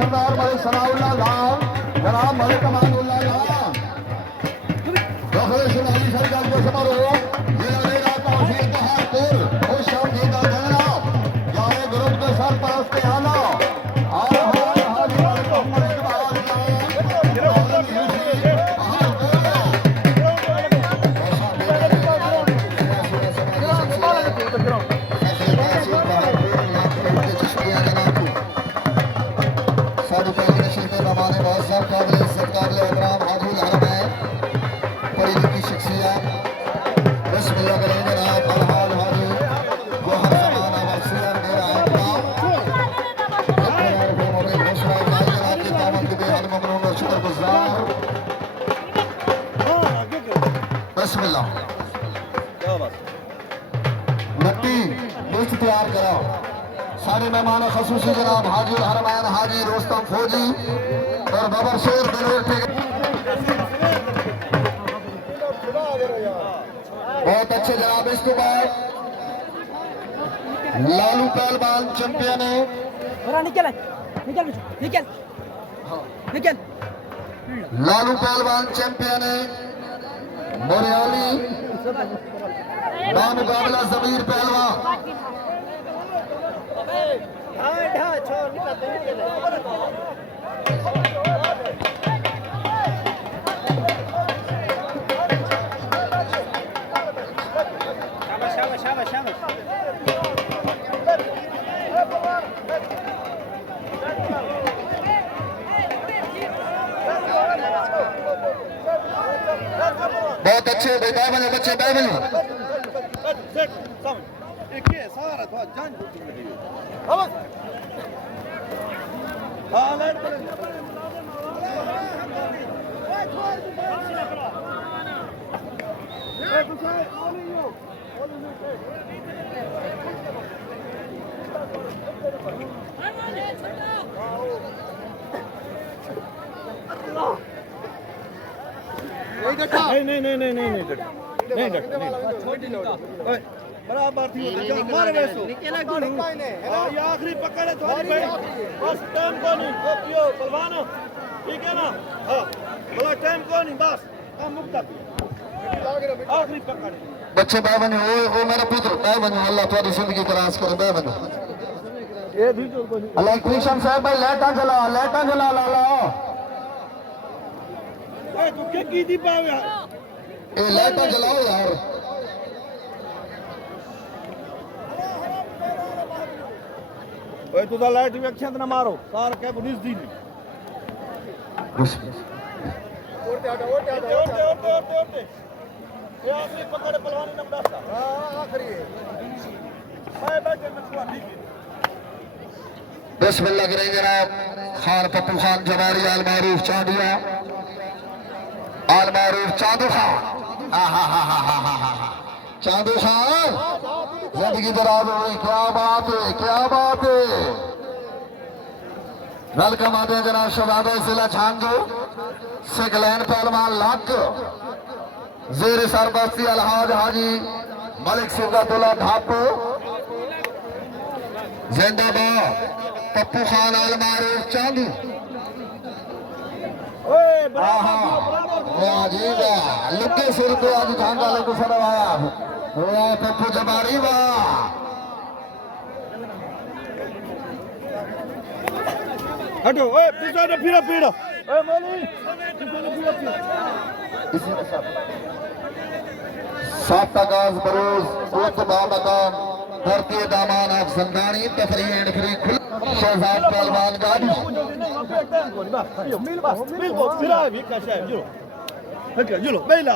सरदार मलिक सनाउल्लाह लाल जनाब मलिक अमानुल्लाह लाल अली सरकार के समारोह जिला तहसील तहारपुर खुश आमदीद जनाब जाए ग्रुप के सरपरस्त के आला लट्टी लिस्ट तैयार करो सारे मेहमान खसूसी जनाब हाजी हरमैन हाजी रोस्तम फौजी और बबर शेर बहुत अच्छे जनाब। इसके बाद लालू पहलवान चैंपियन है लालू पहलवान चैंपियन है मोरियाली मुकाबला जमीर पहलवान बहुत अच्छे बच्चे बराबर थी मारे वैसो ये आखिरी पकड़े थोड़ी भाई बस टाइम को नहीं पियो पहलवानो ठीक है ना हां बोला टाइम को नहीं बस काम मुक्ता आखिरी पकड़े बच्चे बावन ओ मेरा पुत्र बावन अल्लाह तुम्हारी जिंदगी तराश करे बावन ये भी जो अल्लाह कृष्ण साहब भाई लाइटा जला लाला ए तू क्या की दी पावे ए लाइटा जलाओ यार ओए तू लाइट भी अक्षंत ना मारो सार के पुलिस दी ओटे ये आखिरी पकड़े पहलवानी ने बदासा हां आखिरी है भाई बैठे मछुआ ठीक है बिस्मिल्लाह करें जनाब खान पप्पू खान जवारी आल मारूफ चांदिया आल मारूफ चांदू खान चांदू खान जिंदगी दराज हुई क्या बात है वेलकम आते हैं जनाब शहजादा जिला झांझो सिकलैन पहलवान लाख जेर सरबस्ती अलहाज हाजी मलिक सिद्दतुल्लाह ढापो जिंदाबाद पप्पू खान आल मारूफ चांदू लुके सिर पे आज झांगा लेको सरवाया पप्पू जबारी वाह हटो ओए पीछे से फिर ओए मोनी सात तगाज बरोज सोत बामकान धरती दामान आप संदानी तफरीह एंड फ्री खुल शहजाद पहलवान गाड़ी मिल फिरा भी का शायद जो बैला